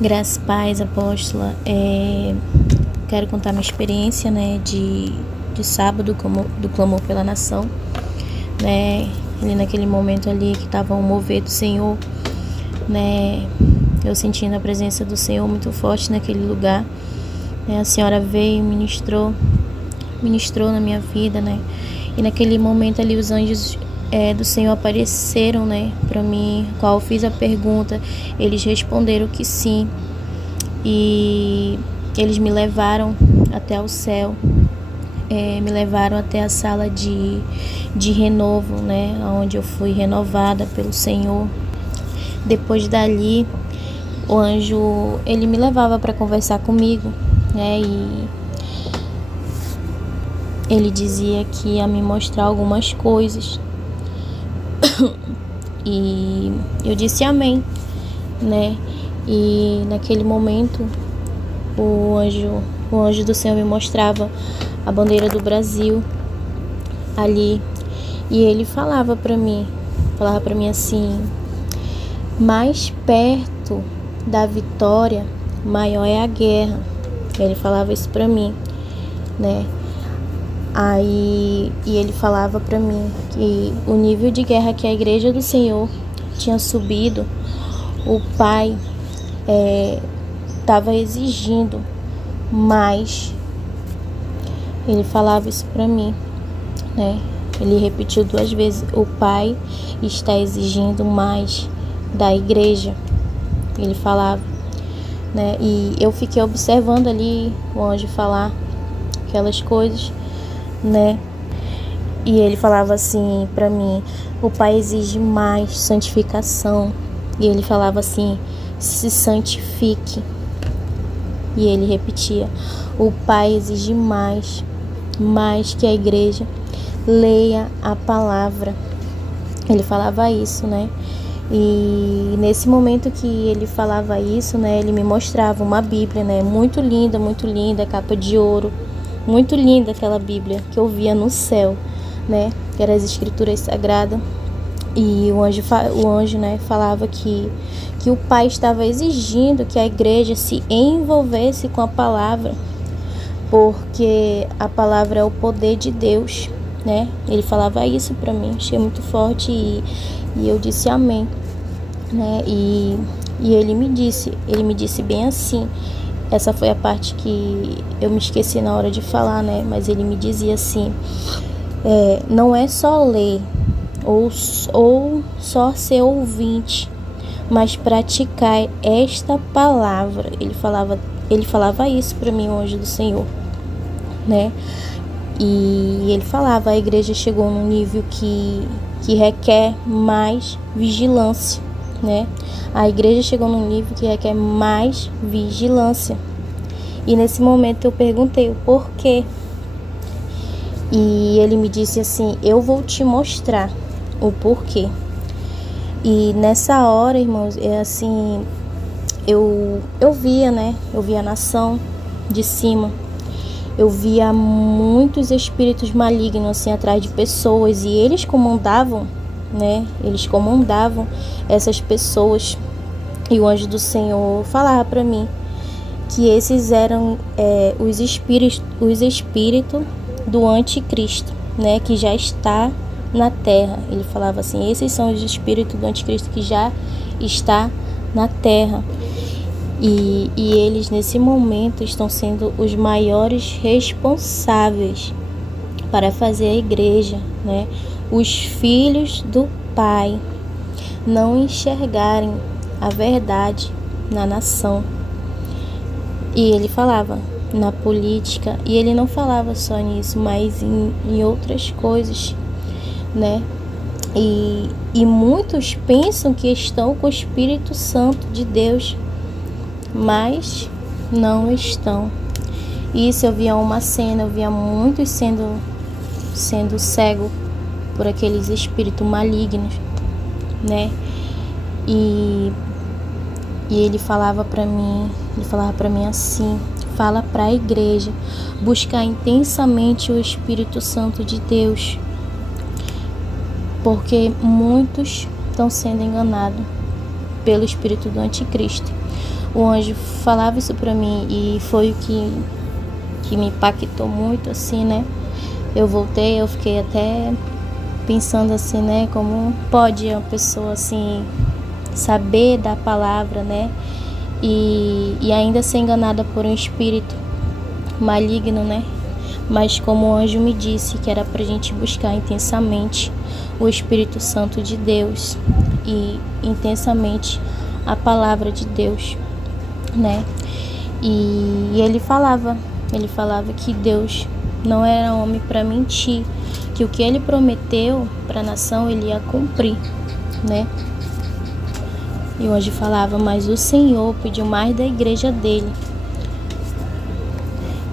Graças, paz, apóstola. Quero contar minha experiência, né, de sábado do clamor pela nação, né, ali naquele momento ali que estava um mover do Senhor, né, eu sentindo a presença do Senhor muito forte naquele lugar, né, a senhora veio, ministrou na minha vida, né, e naquele momento ali os anjos do Senhor apareceram, né, para mim, qual eu fiz a pergunta, eles responderam que sim, e eles me levaram até o céu, me levaram até a sala de renovo, né, onde eu fui renovada pelo Senhor. Depois dali, o anjo, ele me levava para conversar comigo, né, e ele dizia que ia me mostrar algumas coisas. E eu disse amém, né? E naquele momento o anjo do Senhor me mostrava a bandeira do Brasil ali, e ele falava para mim assim: mais perto da vitória, maior é a guerra. Ele falava isso para mim, né? E ele falava para mim que o nível de guerra que a igreja do Senhor tinha subido, o Pai estava exigindo mais. Ele falava isso para mim, né? Ele repetiu 2 vezes: o Pai está exigindo mais da igreja. Ele falava, né? E eu fiquei observando ali o anjo falar aquelas coisas, né? E ele falava assim para mim: o Pai exige mais santificação. E ele falava assim: se santifique. E ele repetia: o Pai exige mais que a igreja leia a palavra. Ele falava isso, né? E nesse momento que ele falava isso, né, ele me mostrava uma Bíblia, né, muito linda, capa de ouro, muito linda aquela Bíblia que eu via no céu, né, que eram as escrituras sagradas. E o anjo, né, falava que o Pai estava exigindo que a igreja se envolvesse com a palavra, porque a palavra é o poder de Deus, né? Ele falava isso para mim, achei muito forte, e eu disse amém, né? E ele me disse bem assim, essa foi a parte que eu me esqueci na hora de falar, né? Mas ele me dizia assim: não é só ler ou só ser ouvinte, mas praticar esta palavra. Ele falava isso para mim, o anjo do Senhor, né? E ele falava: a igreja chegou num nível que requer mais vigilância, né? A igreja chegou num nível que requer mais vigilância. E nesse momento eu perguntei o porquê. E ele me disse assim: eu vou te mostrar o porquê. E nessa hora, irmãos, assim, eu via, né? Eu via a nação de cima. Eu via muitos espíritos malignos assim atrás de pessoas, e eles comandavam, né? Eles comandavam essas pessoas. E o anjo do Senhor falava para mim que esses eram os espíritos do anticristo, né? Que já está na terra. Ele falava assim: esses são os espíritos do anticristo que já está na terra. E eles nesse momento estão sendo os maiores responsáveis para fazer a igreja, né? Os filhos do Pai não enxergarem a verdade na nação. E ele falava na política, e ele não falava só nisso, mas em outras coisas, né? E muitos pensam que estão com o Espírito Santo de Deus, mas não estão. Isso eu via uma cena, eu via muitos sendo cego por aqueles espíritos malignos, né? E ele falava para mim assim: fala para a igreja buscar intensamente o Espírito Santo de Deus, porque muitos estão sendo enganados pelo espírito do anticristo. o anjo falava isso pra mim e foi o que me impactou muito, assim, né? Eu voltei, eu fiquei até pensando assim, né? Como pode uma pessoa, assim, saber da palavra, né? E ainda ser enganada por um espírito maligno, né? Mas como o anjo me disse que era pra gente buscar intensamente o Espírito Santo de Deus e intensamente a palavra de Deus, né? E ele falava que Deus não era homem para mentir, que o que ele prometeu para a nação ele ia cumprir, né? E o anjo falava, mas o Senhor pediu mais da igreja dele.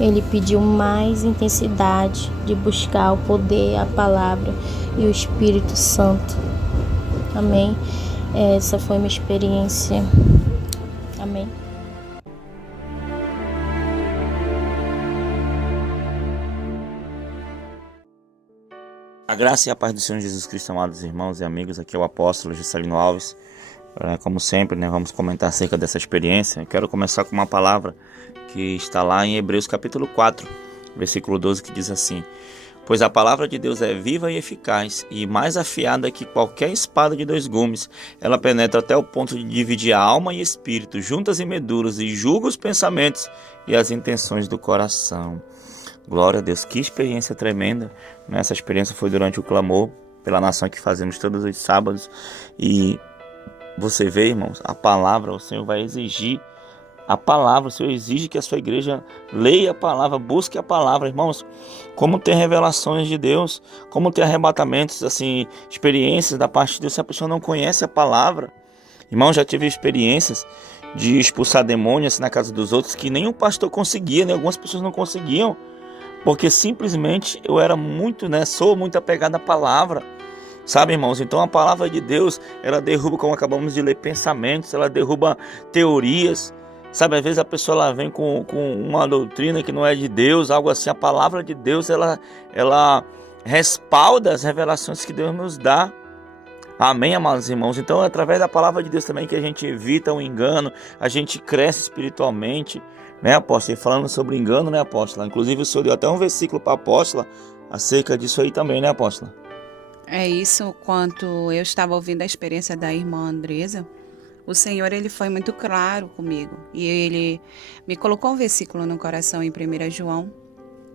Ele pediu mais intensidade de buscar o poder, a palavra e o Espírito Santo. Amém? Essa foi minha experiência. Amém? A graça e a paz do Senhor Jesus Cristo, amados irmãos e amigos, aqui é o apóstolo Juscelino Alves. Como sempre, né, vamos comentar acerca dessa experiência. Eu quero começar com uma palavra que está lá em Hebreus capítulo 4, versículo 12, que diz assim: pois a palavra de Deus é viva e eficaz, e mais afiada que qualquer espada de 2 gumes. Ela penetra até o ponto de dividir a alma e espírito, juntas e medulas, e julga os pensamentos e as intenções do coração. Glória a Deus, que experiência tremenda. Essa experiência foi durante o clamor pela nação que fazemos todos os sábados. E você vê, irmãos, a palavra, o Senhor vai exigir a palavra. O Senhor exige que a sua igreja leia a palavra, busque a palavra, irmãos. Como ter revelações de Deus, como ter arrebatamentos, assim, experiências da parte de Deus, se a pessoa não conhece a palavra. Irmão, já tive experiências de expulsar demônios assim, na casa dos outros, que nenhum pastor conseguia, né? Algumas pessoas não conseguiam, porque simplesmente eu era muito, sou muito apegado à palavra, sabe, irmãos? Então a palavra de Deus, ela derruba, como acabamos de ler, pensamentos, ela derruba teorias, sabe? Às vezes a pessoa ela vem com uma doutrina que não é de Deus, algo assim. A palavra de Deus, ela respalda as revelações que Deus nos dá. Amém, amados irmãos? Então é através da palavra de Deus também que a gente evita o engano, a gente cresce espiritualmente, né, apóstolo? E falando sobre engano, né, apóstolo? Inclusive o senhor deu até um versículo para a apóstola acerca disso aí também, né, apóstola? É isso, quanto eu estava ouvindo a experiência da irmã Andresa, o Senhor, ele foi muito claro comigo. E ele me colocou um versículo no coração em 1 João,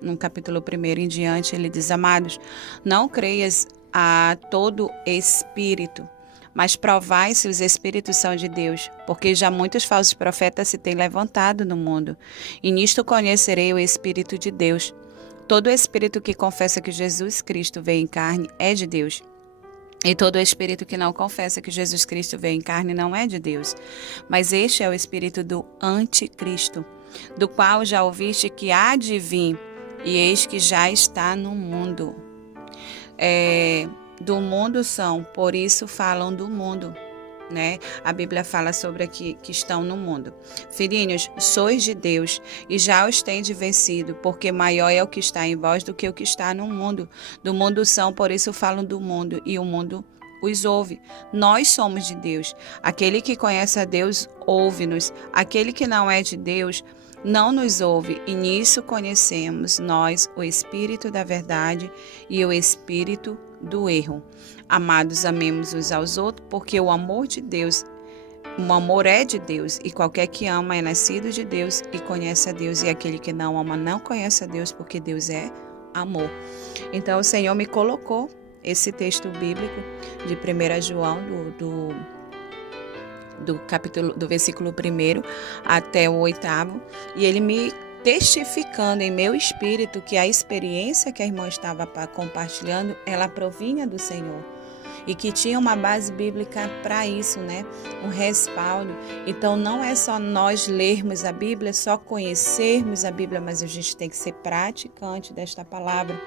no capítulo 1 em diante, ele diz: amados, não creias a todo espírito, mas provai se os espíritos são de Deus, porque já muitos falsos profetas se têm levantado no mundo. E nisto conhecerei o Espírito de Deus. Todo espírito que confessa que Jesus Cristo veio em carne é de Deus. E todo espírito que não confessa que Jesus Cristo veio em carne não é de Deus. Mas este é o espírito do anticristo, do qual já ouviste que há de vir, e eis que já está no mundo. Do mundo são, por isso falam do mundo, né? A Bíblia fala sobre aqui que estão no mundo. Filhinhos, sois de Deus e já os tendes vencido, porque maior é o que está em vós do que o que está no mundo. Do mundo são, por isso falam do mundo, e o mundo os ouve. Nós somos de Deus. Aquele que conhece a Deus, ouve-nos. Aquele que não é de Deus, não nos ouve. E nisso conhecemos nós o Espírito da verdade e o Espírito do erro. Amados, amemos uns aos outros, porque o amor é de Deus, e qualquer que ama é nascido de Deus e conhece a Deus, e aquele que não ama não conhece a Deus, porque Deus é amor. Então o Senhor me colocou esse texto bíblico de 1 João, do capítulo, do versículo 1 até o 8º, e ele me testificando em meu espírito que a experiência que a irmã estava compartilhando, ela provinha do Senhor. E que tinha uma base bíblica para isso, né? Um respaldo. Então não é só nós lermos a Bíblia, só conhecermos a Bíblia, mas a gente tem que ser praticante desta palavra,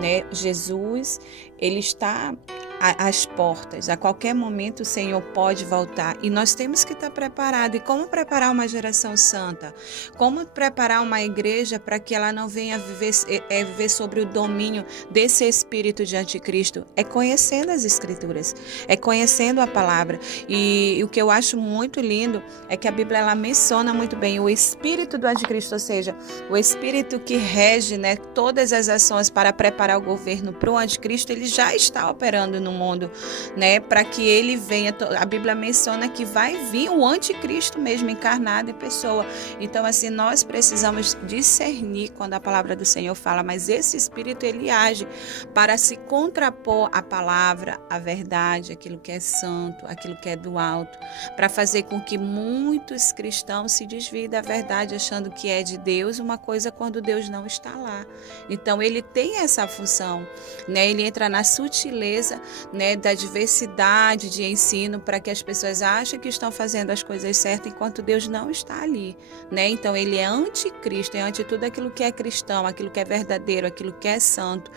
né? Jesus, ele está as portas. A qualquer momento o Senhor pode voltar e nós temos que estar preparados. E como preparar uma geração santa? Como preparar uma igreja para que ela não venha viver sobre o domínio desse espírito de anticristo? É conhecendo as Escrituras, é conhecendo a palavra. E o que eu acho muito lindo é que a Bíblia ela menciona muito bem o espírito do anticristo, ou seja, o espírito que rege, né, todas as ações para preparar o governo para o anticristo, ele já está operando no mundo, né, para que ele venha. A Bíblia menciona que vai vir o anticristo mesmo encarnado em pessoa. Então, assim, nós precisamos discernir quando a palavra do Senhor fala, mas esse espírito ele age para se contrapor à palavra, à verdade, aquilo que é santo, aquilo que é do alto, para fazer com que muitos cristãos se desviem da verdade, achando que é de Deus uma coisa quando Deus não está lá. Então, ele tem essa função, né? Ele entra na sutileza, né, da diversidade de ensino para que as pessoas achem que estão fazendo as coisas certas enquanto Deus não está ali, né? Então, ele é anticristo, é ante tudo aquilo que é cristão, aquilo que é verdadeiro, aquilo que é santo.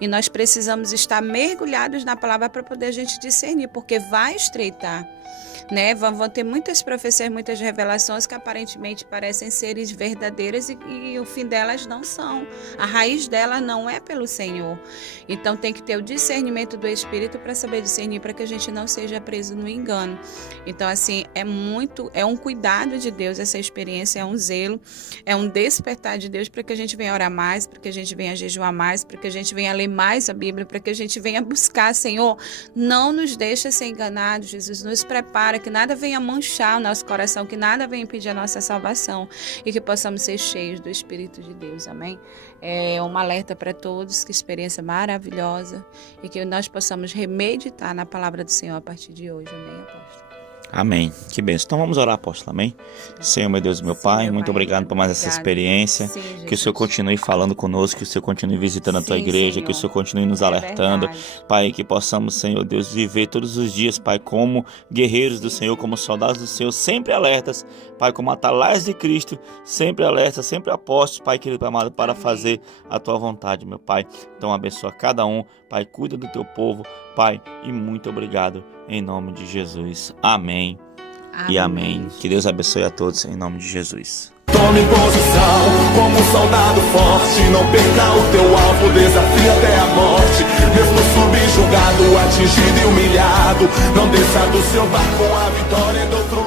E nós precisamos estar mergulhados na palavra para poder a gente discernir, porque vai estreitar, né? Vão ter muitas profecias, muitas revelações que aparentemente parecem seres verdadeiras e o fim delas não são. A raiz delas não é pelo Senhor. Então tem que ter o discernimento do Espírito para saber discernir, para que a gente não seja preso no engano. Então, assim, é um cuidado de Deus essa experiência, é um zelo, é um despertar de Deus para que a gente venha orar mais, para que a gente venha jejuar mais, para que a gente venha ler mais a Bíblia, para que a gente venha buscar, Senhor, não nos deixa ser enganados, Jesus, nos prepara, que nada venha manchar o nosso coração, que nada venha impedir a nossa salvação e que possamos ser cheios do Espírito de Deus, amém? É um alerta para todos, que experiência maravilhosa e que nós possamos remeditar na palavra do Senhor a partir de hoje, amém, apóstolo? Amém. Que bênção. Então vamos orar, apóstolo, amém? Senhor, meu Deus e meu Pai, muito obrigado por mais essa experiência. Sim, que o Senhor continue falando conosco, que o Senhor continue visitando a Tua igreja, Senhor. que o Senhor continue nos alertando. Pai, que possamos, Senhor Deus, viver todos os dias, Pai, como guerreiros do Senhor, como soldados do Senhor, sempre alertas, Pai, como atalaias de Cristo, sempre alertas, sempre apostos, Pai querido amado, para fazer a Tua vontade, meu Pai. Então abençoa cada um, Pai, cuida do Teu povo, Pai, e muito obrigado em nome de Jesus. Amém. E amém. Que Deus abençoe a todos em nome de Jesus. Tome posição como um soldado forte. Não perca o teu alvo, desafie até a morte. Mesmo subjugado, atingido e humilhado, não desça do seu barco, a vitória é do outro lado.